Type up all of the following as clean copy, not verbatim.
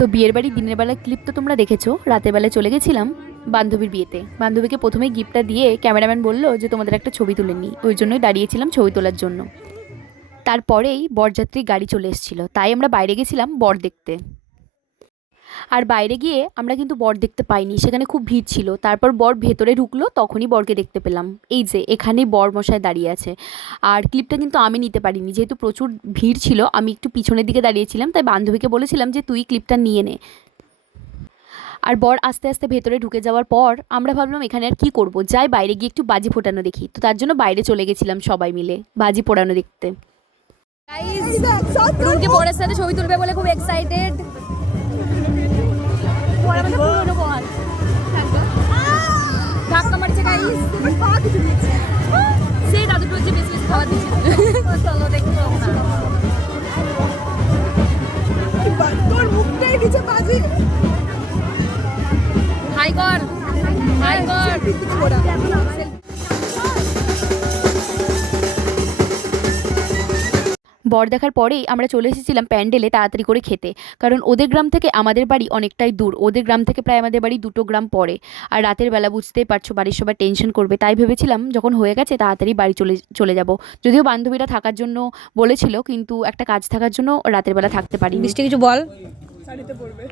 তো বিয়ের বাড়ি দিনের বেলা ক্লিপ তো তোমরা দেখেছো। রাতের বেলা চলে গেছিলাম বান্ধবীর বিয়েতে। বান্ধবীকে প্রথমে গিফটটা দিয়ে ক্যামেরাম্যান বলল যে তোমাদের একটা ছবি তুলে নিই, ওই জন্যই দাঁড়িয়েছিলাম ছবি তোলার জন্য। তারপরেই বরযাত্রী গাড়ি চলে এসেছিলো, তাই আমরা বাইরে গেছিলাম বর দেখতে। আর বাইরে গিয়ে আমরা কিন্তু বর দেখতে পাইনি, সেখানে খুব ভিড় ছিল। তারপর বর ভেতরে ঢুকলো, তখনই বরকে দেখতে পেলাম। এই যে এখানেই বর মশাই দাঁড়িয়ে আছে। আর ক্লিপটা কিন্তু আমি নিতে পারিনি, যেহেতু প্রচুর ভিড় ছিল। আমি একটু পিছনের দিকে দাঁড়িয়েছিলাম, তাই বান্ধবীকে বলেছিলাম যে তুই ক্লিপটা নিয়ে নে। আর বর আস্তে আস্তে ভেতরে ঢুকে যাওয়ার পর আমরা ভাবলাম এখানে আর কি করব, যাই বাইরে গিয়ে একটু বাজি ফোটানো দেখি। তো তার জন্য বাইরে চলে গেছিলাম সবাই মিলে বাজি পোড়ানো দেখতে। রুমকে বরের সাথে ছবি তুলবে বলে খুব এক্সাইটেড। ধাক্কা মারছে গাইস, সেই দাদুটো হচ্ছে বেশি বেশি খাওয়া দিচ্ছে। চলো দেখো তোর মুখটাই নিচে বাজি। হাই কর, হাই কর। বর দেখার পরেই আমরা চলে এসেছিলাম প্যান্ডেলে তাড়াতাড়ি করে খেতে, কারণ ওদের গ্রাম থেকে আমাদের বাড়ি অনেকটাই দূর। ওদের গ্রাম থেকে প্রায় আমাদের বাড়ি 2 গ্রাম পরে। আর রাতের বেলা বুঝতেই পারছো বাড়ির সবাই টেনশন করবে, তাই ভেবেছিলাম যখন হয়ে গেছে তাড়াতাড়ি বাড়ি চলে যাব। যদিও বান্ধবীরা থাকার জন্য বলেছিল, কিন্তু একটা কাজ থাকার জন্য রাতের বেলা থাকতে পারি। মিষ্টি কিছু বল। শাড়িতে পড়বে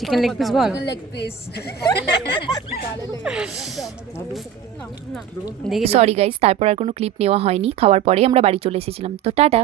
চিকেন লেগ পিস বল। লেগ পিস সরি গাইস, তারপর আর কোনো ক্লিপ নেওয়া হয়নি। খাওয়ার পরেই আমরা বাড়ি চলে এসেছিলাম। তো টাটা।